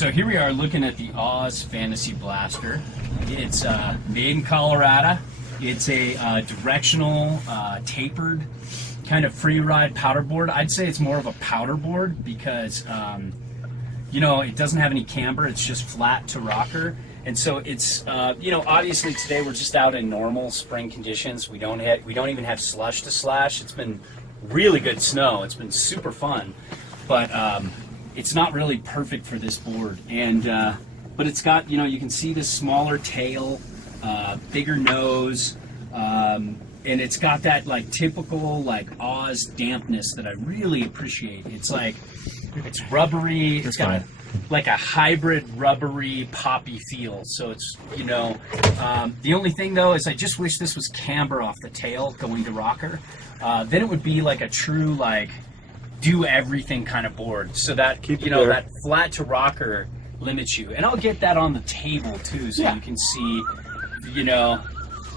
So here we are looking at the Oz Fantasy Blaster. It's made in Colorado. It's a directional, tapered, kind of free ride powder board. I'd say it's more of a powder board because, you know, it doesn't have any camber. It's just flat to rocker. And so it's, you know, obviously today we're just out in normal spring conditions. We don't even have slush to slash. It's been really good snow. It's been super fun, but it's not really perfect for this board. And but it's got, you know, you can see this smaller tail, bigger nose, and it's got that like typical like Oz dampness that I really appreciate. It's like, it's rubbery. It's got like a hybrid rubbery poppy feel. So it's, you know, the only thing though is I just wish this was camber off the tail going to rocker. Then it would be like a true like do everything kind of board. So that, you know, that flat to rocker limits you. And I'll get that on the table too, so you can see, you know,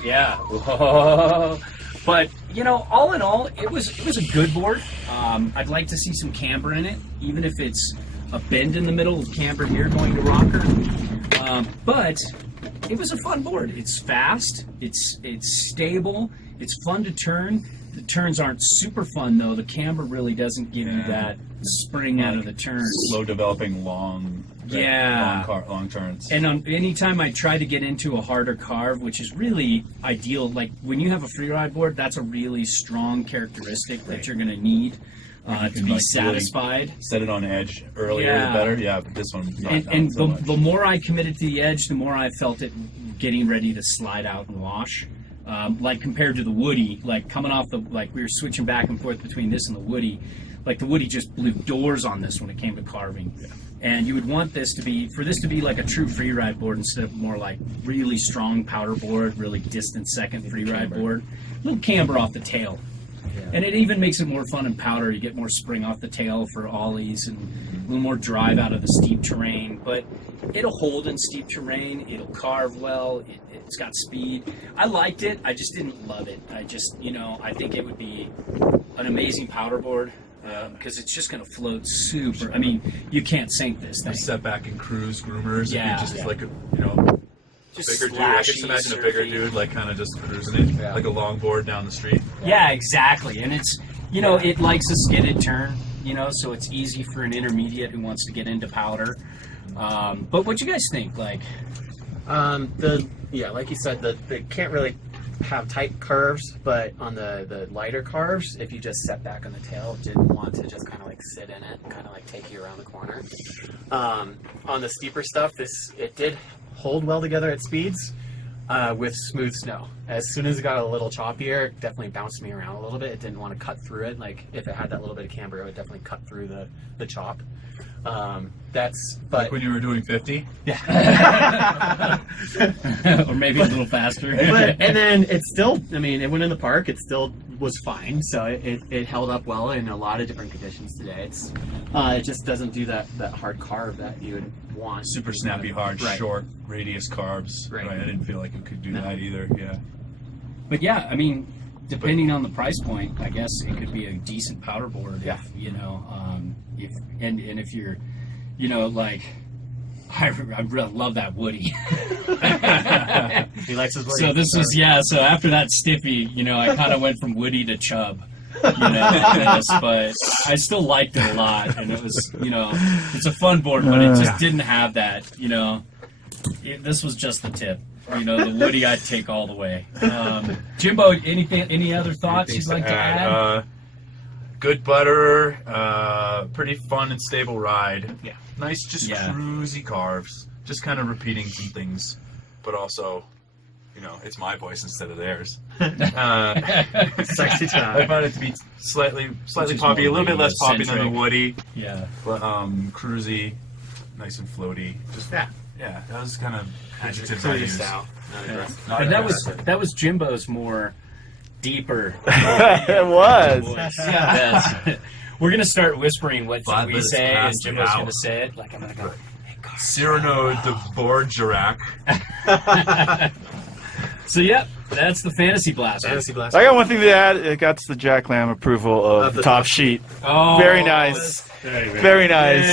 whoa. But you know, all in all, it was a good board. I'd like to see some camber in it, even if it's a bend in the middle of camber here going to rocker. But it was a fun board. It's fast, it's stable, it's fun to turn. The turns aren't super fun though. The camber really doesn't give you that spring out of the turn. Slow developing long turns. And anytime I try to get into a harder carve, which is really ideal, like when you have a free ride board, that's a really strong characteristic that you're going to need to be satisfied. Really set it on edge earlier, the better. Yeah, but this one, not so much. The more I committed to the edge, the more I felt it getting ready to slide out and wash. Like compared to the Woody, like coming off the, like we were switching back and forth between this and the Woody, like the Woody just blew doors on this when it came to carving. Yeah. And you would want this to be, for this to be like a true free ride board instead of more like really strong powder board, really distant second free ride board. A little camber off the tail. Yeah. And it even makes it more fun in powder. You get more spring off the tail for ollies and a little more drive out of the steep terrain. But it'll hold in steep terrain. It'll carve well. It's got speed. I liked it. I just didn't love it. I just, you know, I think it would be an amazing powder board because it's just going to float super. I mean, you can't sink this thing. Set back and cruise groomers. Yeah. If you just like a, you know, just bigger dude. I can imagine a bigger dude like kind of just cruising it, like a longboard down the street. Yeah, exactly. And it's, you know, it likes a skidded turn, you know, so it's easy for an intermediate who wants to get into powder. But what do you guys think? Like, like you said, they can't really have tight curves, but on the lighter carves, if you just set back on the tail, didn't want to just kind of like sit in it and kind of like take you around the corner. On the steeper stuff, it did hold well together at speeds with smooth snow. As soon as it got a little choppier, it definitely bounced me around a little bit. It didn't want to cut through it. Like if it had that little bit of camber, it would definitely cut through the chop. Like when you were doing 50? Yeah. Or maybe a little faster. And then it still, I mean, it went in the park, it still was fine. So it held up well in a lot of different conditions today. It just doesn't do that hard carve that you would want. Super snappy, hard, short, radius carbs. Right. I didn't feel like it could do that either. Yeah. But yeah, I mean, depending on the price point, I guess it could be a decent powder board. If, you know, if you're, you know, like, I really love that Woody. He likes his Woody. So this was, so after that Stiffy, you know, I kind of went from Woody to Chub, you know, but I still liked it a lot. And it was, you know, it's a fun board, but it just didn't have that, you know, this was just the tip. You know, the Woody I'd take all the way. Jimbo, any other thoughts you'd like to add? Good butter, pretty fun and stable ride. Yeah. Nice, just cruisy carves. Just kind of repeating some things, but also, you know, it's my voice instead of theirs. Sexy time. I found it to be slightly poppy, a little bit less poppy than the Woody. Yeah. But cruisy, nice and floaty. Just yeah, that was kind of adjectives I used. And that was Jimbo's more deeper. It was. Yes. We're gonna start whispering what we say, and Jimbo's gonna say it. Like I'm gonna go. Hey, Cyrano de Bergerac. So yep, that's the Fantasy Blaster. I got one thing to add. It got the Jack Lamb approval of the top sheet. Oh, very nice. Very nice.